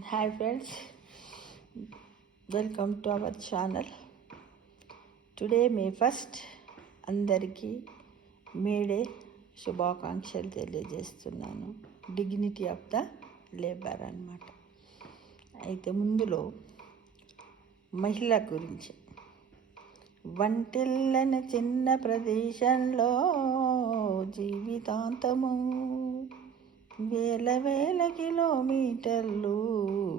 Hi friends, welcome to our channel. Today May 1st అందరికీ May Day శుభాకాంక్షలు తెలియజేస్తున్నాను. Dignity of the labour అన్నమాట. అయితే ముందులో మహిళ గురించి, వంటిల్లని చిన్న ప్రదేశంలో జీవితాంతము వేల వేల కిలోమీటర్లు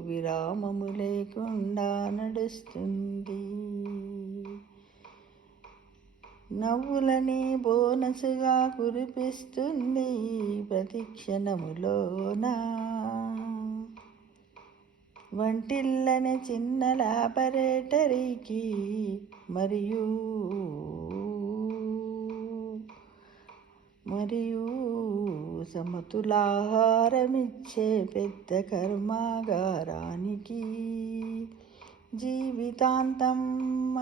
విరామము లేకుండా నడుస్తుంది. నవ్వులని బోనసుగా కురిపిస్తుంది ప్రతి క్షణములోన. వంటిల్లని చిన్న లాబొరేటరీకి మరియు సమతులాహారమిచ్చే పెద్ద కర్మాగారానికి జీవితాంతం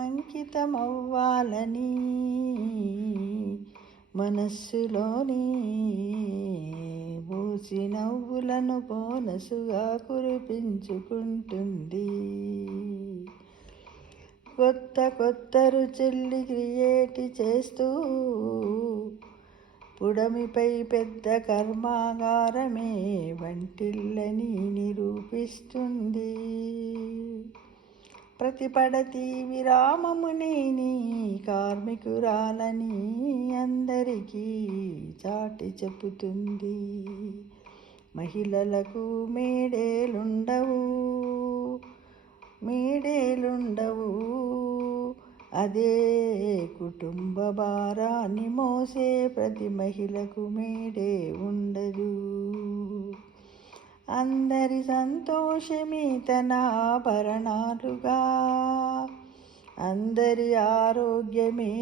అంకితమవ్వాలని మనస్సులోని బూసి నవ్వులను బోనసుగా కురిపించుకుంటుంది. కొత్త కొత్త రుచుల్ని క్రియేట్ చేస్తూ పుడమిపై పెద్ద కర్మాగారమే వంటిల్లని నిరూపిస్తుంది. ప్రతి పడతి విరామముని కార్మికురాలని అందరికీ చాటి చెప్పుతుంది. మహిళలకు మేడేలుండవు, అదే కుటుంబ భారాన్ని మోసే ప్రతి మహిళకు మేడే ఉండదు. అందరి సంతోషమే తన ఆభరణాలుగా, అందరి ఆరోగ్యమే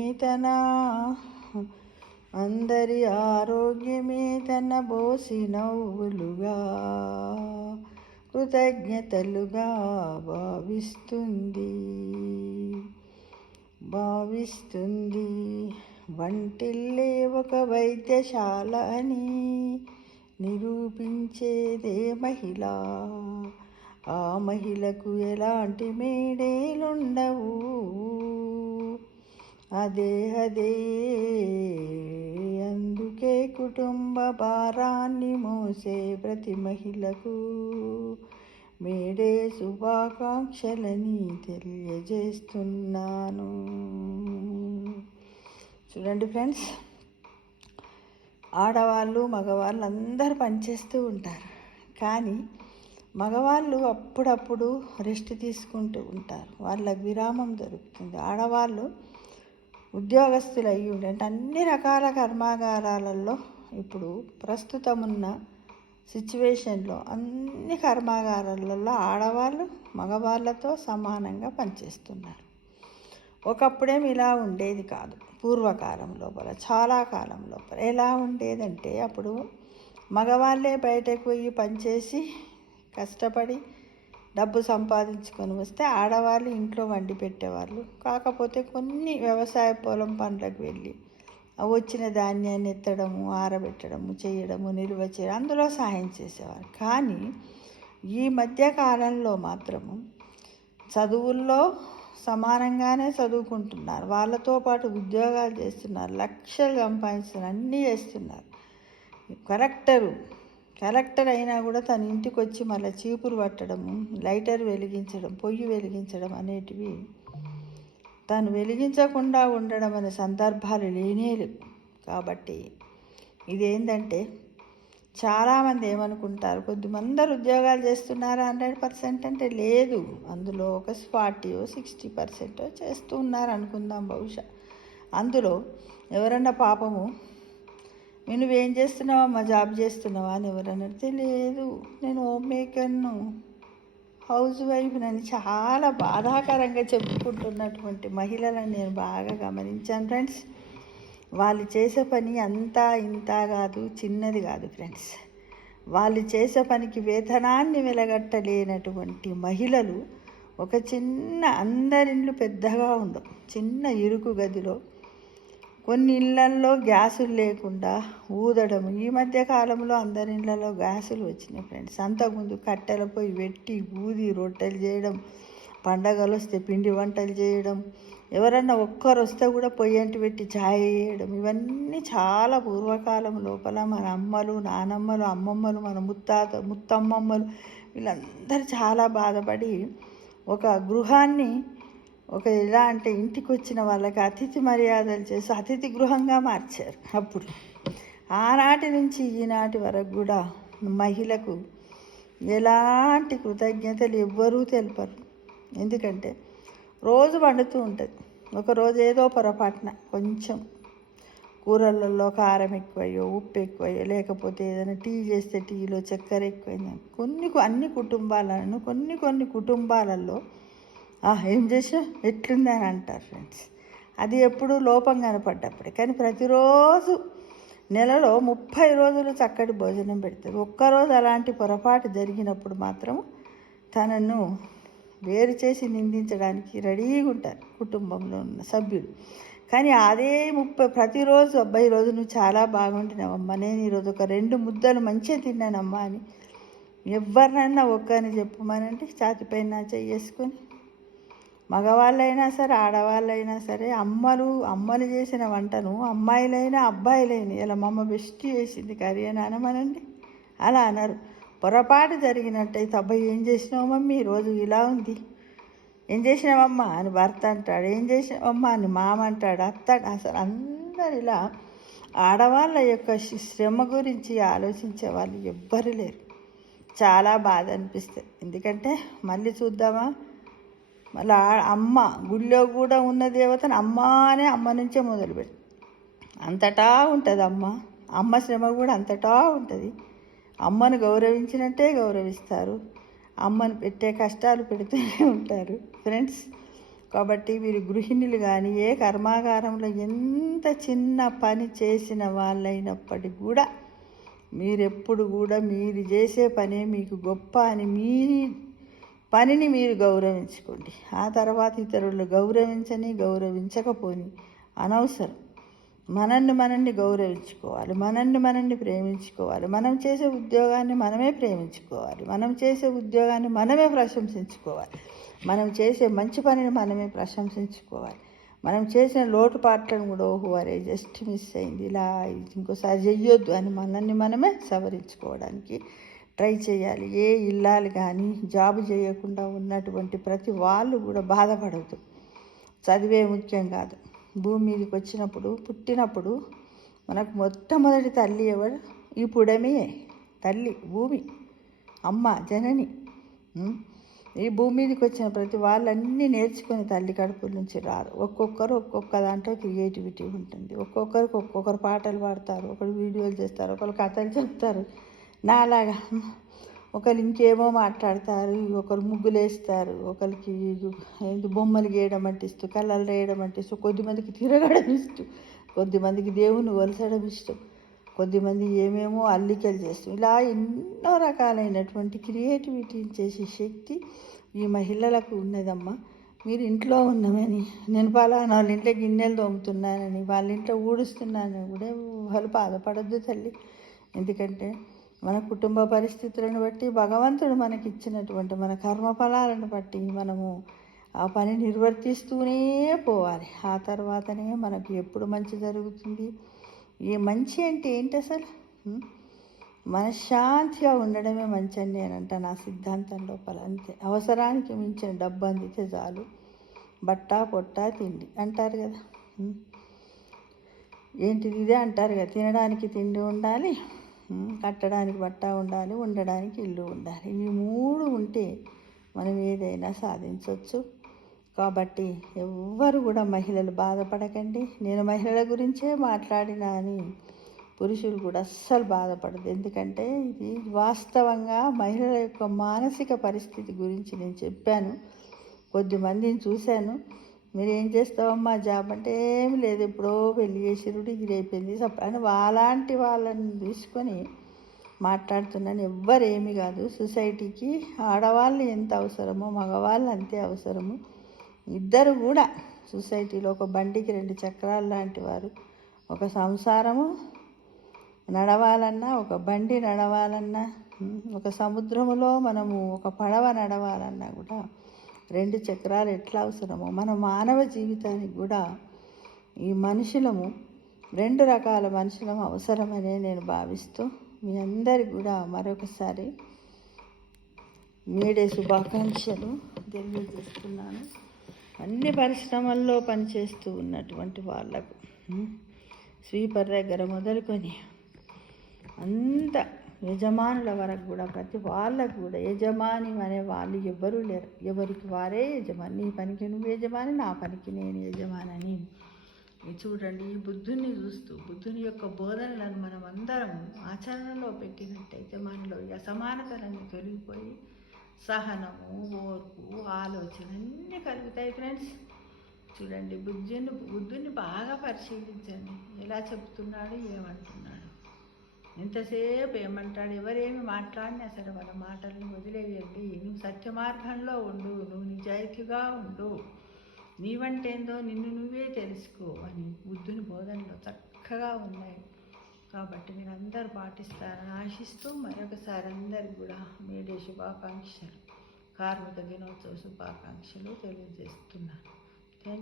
తన బోసి నవ్వులుగా, కృతజ్ఞతలుగా భావిస్తుంది. వంటిల్లే ఒక వైద్యశాల అని నిరూపించేదే మహిళ. ఆ మహిళకు ఎలాంటి మేడేలుండవు. అదే అందుకే కుటుంబ భారాన్ని మోసే ప్రతి మహిళకు మేడే శుభాకాంక్షలని తెలియజేస్తున్నాను. చూడండి ఫ్రెండ్స్, ఆడవాళ్ళు మగవాళ్ళు అందరూ పనిచేస్తూ ఉంటారు. కానీ మగవాళ్ళు అప్పుడప్పుడు రెస్ట్ తీసుకుంటూ ఉంటారు, వాళ్ళకి విరామం దొరుకుతుంది. ఆడవాళ్ళు ఉద్యోగస్తులు అయ్యి ఉంటే అన్ని రకాల కర్మాగారాలలో ఇప్పుడు ప్రస్తుతమున్న సిచ్యువేషన్లో అన్ని కర్మాగారాలలో ఆడవాళ్ళు మగవాళ్ళతో సమానంగా పనిచేస్తున్నారు. ఒకప్పుడేమి ఇలా ఉండేది కాదు. పూర్వకాలం లోపల, చాలా కాలం లోపల ఎలా ఉండేదంటే, అప్పుడు మగవాళ్ళే బయటకు పోయి పనిచేసి కష్టపడి డబ్బు సంపాదించుకొని వస్తే ఆడవాళ్ళు ఇంట్లో వండి పెట్టేవాళ్ళు. కాకపోతే కొన్ని వ్యవసాయ పొలం పనులకు వెళ్ళి వచ్చిన ధాన్యాన్ని ఎత్తడము, ఆరబెట్టడము, చేయడము, నిల్వ చేయడం, అందులో సహాయం చేసేవారు. కానీ ఈ మధ్యకాలంలో మాత్రము చదువుల్లో సమానంగానే చదువుకుంటున్నారు, వాళ్ళతో పాటు ఉద్యోగాలు చేస్తున్నారు, లక్షలు సంపాదిస్తున్నారు, అన్నీ చేస్తున్నారు. కలెక్టర్ అయినా కూడా తన ఇంటికి వచ్చి మళ్ళీ చీపురు పట్టడము, లైటర్ వెలిగించడం, పొయ్యి వెలిగించడం అనేటివి తను వెలిగించకుండా ఉండడం అనే సందర్భాలు లేనేలేవు. కాబట్టి ఇదేంటంటే, చాలామంది ఏమనుకుంటారు, కొద్దిమంది ఉద్యోగాలు చేస్తున్నారా 100% అంటే లేదు, అందులో ఒక 40-60% చేస్తూ ఉన్నారు అనుకుందాం బహుశా. అందులో ఎవరన్నా పాపము నువ్వేం చేస్తున్నావా, మా జాబ్ చేస్తున్నావా అని ఎవరన్నా తెలియదు, నేను హోమ్ మేకర్ను, హౌస్ వైఫ్ అని చాలా బాధాకరంగా చెప్పుకుంటున్నటువంటి మహిళలను నేను బాగా గమనించాను ఫ్రెండ్స్. వాళ్ళు చేసే పని అంతా ఇంత కాదు, చిన్నది కాదు ఫ్రెండ్స్. వాళ్ళు చేసే పనికి వేతనాన్ని వెలగట్టలేనటువంటి మహిళలు ఒక చిన్న, అందరిళ్ళు పెద్దగా ఉండవు, చిన్న ఇరుకు గదిలో కొన్ని ఇళ్ళల్లో గ్యాసులు లేకుండా ఊదడం. ఈ మధ్య కాలంలో అందరి ఇళ్ళలో గ్యాసులు వచ్చినాయి ఫ్రెండ్స్. అంతకుముందు కట్టెల పొయ్యి పెట్టి ఊది రొట్టెలు చేయడం, పండగలు వస్తే పిండి వంటలు చేయడం, ఎవరన్నా ఒక్కరు వస్తే కూడా పొయ్యి అంటి పెట్టి ఛాయ్ చేయడం, ఇవన్నీ చాలా పూర్వకాలం లోపల మన అమ్మలు, నానమ్మలు, అమ్మమ్మలు, మన ముత్తమ్మమ్మలు వీళ్ళందరూ చాలా బాధపడి ఒక గృహాన్ని ఎలా అంటే ఇంటికి వచ్చిన వాళ్ళకి అతిథి మర్యాదలు చేసి అతిథి గృహంగా మార్చారు. అప్పుడు ఆనాటి నుంచి ఈనాటి వరకు కూడా మహిళకు ఎలాంటి కృతజ్ఞతలు ఎవ్వరూ తెలుపరు. ఎందుకంటే రోజు వండుతూ ఉంటుంది. ఒకరోజు ఏదో పొరపాటున కొంచెం కూరలలో కారం ఎక్కువయ్యో, ఉప్పు ఎక్కువయ్యో, లేకపోతే ఏదైనా టీ చేస్తే టీలో చక్కెర ఎక్కువైందని అన్ని కొన్ని కుటుంబాలలో ఏం చేసా ఎట్లుంది అని అంటారు ఫ్రెండ్స్. అది ఎప్పుడు లోపం కనపడ్డప్పుడే. కానీ ప్రతిరోజు నెలలో 30 రోజులు చక్కటి భోజనం పెడతారు. ఒక్కరోజు అలాంటి పొరపాటు జరిగినప్పుడు మాత్రం తనను వేరు చేసి నిందించడానికి రెడీగా ఉంటారు కుటుంబంలో ఉన్న సభ్యులు. కానీ అదే ప్రతిరోజు అబ్బాయి రోజు నువ్వు చాలా బాగుంటున్నావమ్మా, నేను ఈరోజు ఒక 2 ముద్దలు మంచిగా తిన్నానమ్మా అని ఎవరినన్నా ఒక్కరిని చెప్పమనంటే ఛాతిపైన చేసుకొని మగవాళ్ళైనా సరే ఆడవాళ్ళైనా సరే అమ్మలు చేసిన వంటను అమ్మాయిలైనా అబ్బాయిలైనా ఇలా మా అమ్మ బెస్ట్ చేసింది కర్రీ అని అనమనండి. అలా అనరు. పొరపాటు జరిగినట్టయితే అబ్బాయి ఏం చేసినావు మమ్మీ ఈరోజు ఇలా ఉంది, ఏం చేసినావమ్మా అని భర్త అంటాడు, ఏం చేసినావమ్మా అని మామ అంటాడు, అత్త. అసలు అందరు ఇలా ఆడవాళ్ళ యొక్క శ్రమ గురించి ఆలోచించే వాళ్ళు ఎవ్వరు లేరు. చాలా బాధ అనిపిస్తుంది. ఎందుకంటే మళ్ళీ చూద్దామా, మళ్ళీ అమ్మ గుళ్ళో కూడా ఉన్న దేవతను అమ్మ నుంచే మొదలుపెట్టి అంతటా ఉంటుంది అమ్మ శ్రమ కూడా అంతటా ఉంటుంది. అమ్మను గౌరవించినట్టే గౌరవిస్తారు, అమ్మను పెట్టే కష్టాలు పెడుతూనే ఉంటారు ఫ్రెండ్స్. కాబట్టి మీరు గృహిణులు కానీ ఏ కర్మాగారంలో ఎంత చిన్న పని చేసిన వాళ్ళైనప్పటికీ కూడా మీరెప్పుడు కూడా మీరు చేసే పనే మీకు గొప్ప అని మీ పనిని మీరు గౌరవించుకోండి. ఆ తర్వాత ఇతరులు గౌరవించకపోని అనవసరం. మనల్ని గౌరవించుకోవాలి, మనల్ని ప్రేమించుకోవాలి, మనం చేసే ఉద్యోగాన్ని మనమే ప్రేమించుకోవాలి, మనం చేసే ఉద్యోగాన్ని మనమే ప్రశంసించుకోవాలి, మనం చేసే మంచి పనిని మనమే ప్రశంసించుకోవాలి, మనం చేసిన లోటుపాట్లను కూడా అరే జస్ట్ మిస్ అయింది, ఇలా ఇంకోసారి చెయ్యొద్దు అని మనమే సవరించుకోవడానికి ట్రై చేయాలి. ఏ ఇల్లాలు కానీ జాబు చేయకుండా ఉన్నటువంటి ప్రతి వాళ్ళు కూడా బాధపడవద్దు. చదివే ముఖ్యం కాదు. భూమి మీదకి పుట్టినప్పుడు మనకు మొట్టమొదటి తల్లి ఎవరు? ఈ పుడమే తల్లి, భూమి, అమ్మ, జనని. ఈ భూమి మీదకి వచ్చిన ప్రతి వాళ్ళన్నీ నేర్చుకొని తల్లి కడుపుల నుంచి రారు. ఒక్కొక్కరు ఒక్కొక్క దాంట్లో క్రియేటివిటీ ఉంటుంది. ఒక్కొక్కరు పాటలు పాడతారు, ఒకరు వీడియోలు చేస్తారు, ఒకరు కథలు చెప్తారు, నాలాగా ఒకరు ఇంకేమో మాట్లాడతారు, ఒకరు ముగ్గులు వేస్తారు, ఒకరికి బొమ్మలు గీయడం అంటే ఇష్టం, కళ్ళలు వేయడం అంటే ఇష్టం, కొద్దిమందికి తిరగడం ఇష్టం, కొద్దిమందికి దేవుని వలసడం ఇష్టం, కొద్దిమంది ఏమేమో అల్లికలు చేస్తాం. ఇలా ఎన్నో రకాలైనటువంటి క్రియేటివిటీని చేసే శక్తి ఈ మహిళలకు ఉన్నదమ్మా. మీరు ఇంట్లో ఉన్నామని నేను పలానా వాళ్ళ ఇంట్లో గిన్నెలు తోముతున్నానని వాళ్ళ ఇంట్లో ఊడుస్తున్నానని కూడా వాళ్ళు బాధపడద్దు తల్లి. ఎందుకంటే మన కుటుంబ పరిస్థితులను బట్టి భగవంతుడు మనకి ఇచ్చినటువంటి మన కర్మఫలాలను బట్టి మనము ఆ పని నిర్వర్తిస్తూనే పోవాలి. ఆ తర్వాతనే మనకు ఎప్పుడు మంచి జరుగుతుంది. ఈ మంచి అంటే ఏంటి అసలు? మనశ్శాంతిగా ఉండడమే మంచి అని నేనంట నా సిద్ధాంతం లోపల. అంతే. అవసరానికి మించిన డబ్బు అందితే చాలు, బట్ట పొట్ట తిండి అంటారు కదా. ఏంటిది ఇదే అంటారు కదా, తినడానికి తిండి ఉండాలి, కట్టడానికి బట్ట ఉండాలి, ఉండడానికి ఇల్లు ఉండాలి. ఈ 3 ఉంటే మనం ఏదైనా సాధించవచ్చు. కాబట్టి ఎవ్వరు కూడా మహిళలు బాధపడకండి. నేను మహిళల గురించే మాట్లాడినా అని పురుషులు కూడా అస్సలు బాధపడదు. ఎందుకంటే ఇది వాస్తవంగా మహిళల యొక్క మానసిక పరిస్థితి గురించి నేను చెప్పాను. కొద్దిమందిని చూశాను, మీరు ఏం చేస్తావమ్మా జాబ్ అంటే ఏమి లేదు, ఎప్పుడో పెళ్లి చేసిరు, డిగ్రీ అయిపోయింది అని అలాంటి వాళ్ళని తీసుకొని మాట్లాడుతున్నాను. ఎవ్వరేమి కాదు. సొసైటీకి ఆడవాళ్ళు ఎంత అవసరమో మగవాళ్ళు అంతే అవసరము. ఇద్దరు కూడా సొసైటీలో ఒక బండికి 2 చక్రాలు లాంటి వారు. ఒక సంసారము నడవాలన్నా, ఒక బండి నడవాలన్నా, ఒక సముద్రములో మనము ఒక పడవ నడవాలన్నా కూడా 2 చక్రాలు ఎట్లా అవసరమో మన మానవ జీవితానికి కూడా ఈ మనుషులము 2 రకాల మనుషులము అవసరమనే నేను భావిస్తూ మీ అందరికి కూడా మరొకసారి మేడే శుభాకాంక్షలు తెలియజేస్తున్నాను. అన్ని పరిశ్రమల్లో పనిచేస్తూ ఉన్నటువంటి వాళ్ళకు, స్వీపర్ దగ్గర మొదలుకొని అంత యజమానుల వరకు కూడా ప్రతి వాళ్ళకు కూడా యజమాని అనే వాళ్ళు ఎవ్వరూ లేరు. ఎవరికి వారే యజమాని. నీ పనికి నువ్వు యజమాని, నా పనికి నేను యజమాని అని. చూడండి, ఈ బుద్ధుని చూస్తూ బుద్ధుని యొక్క బోధనలను మనం అందరం ఆచరణలో పెట్టినట్టయితే మనలో ఈ అసమానతలన్నీ తొలగిపోయి సహనము, ఓర్పు, ఆలోచన అన్నీ కలుగుతాయి ఫ్రెండ్స్. చూడండి, బుద్ధుని బాగా పరిశీలించండి. ఎలా చెప్తున్నాడు, ఏమంటున్నాడు, ఎంతసేపు ఏమంటాడు, ఎవరేమి మాట్లాడినా అసలు వాళ్ళ మాటలను వదిలేయండి. నువ్వు సత్య మార్గంలో ఉండు, నువ్వు నిజాయితీగా ఉండు, నీవంటేందో నిన్ను నువ్వే తెలుసుకో అని బుద్ధుని బోధనలో చక్కగా ఉన్నాయి. కాబట్టి మీరు అందరూ పాటిస్తారని ఆశిస్తూ మరొకసారి అందరికి కూడా మేడే శుభాకాంక్షలు, కార్మిక దినోత్సవ శుభాకాంక్షలు తెలియజేస్తున్నాను.